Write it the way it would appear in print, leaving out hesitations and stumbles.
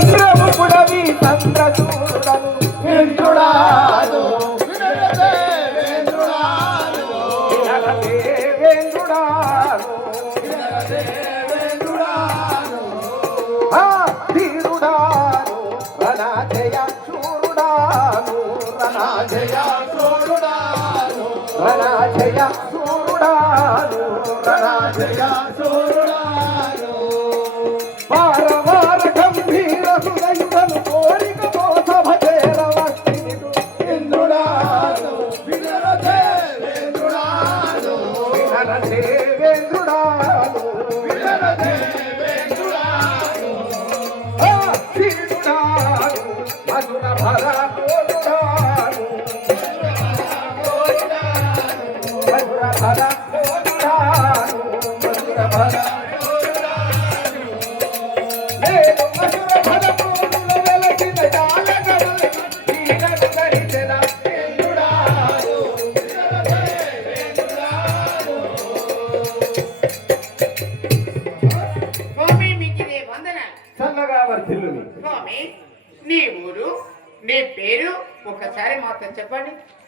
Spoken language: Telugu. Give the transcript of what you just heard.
చంద్రముకుడవి చంద్రచూడను ఇంద్రుడాను ధీరుడాను రణజయ శూరుడాను రణజయ శూరుడాను రణజయ శూరుడాను రణజయ శూరుడాను వార వార గంభీర హృదయుడను కోరిక మోస భజేర వస్తినిడు ఇంద్రుడాను వినర దేవేంద్రుడాను వినర దేవేంద్రుడాను వినర దేవేంద్రుడాను ధీరుడాను మధుర భరతోడుడాను మధుర భరతోడుడాను మధుర భర నీ ఊరు నీ పేరు ఒకసారి మాత్రం చెప్పండి.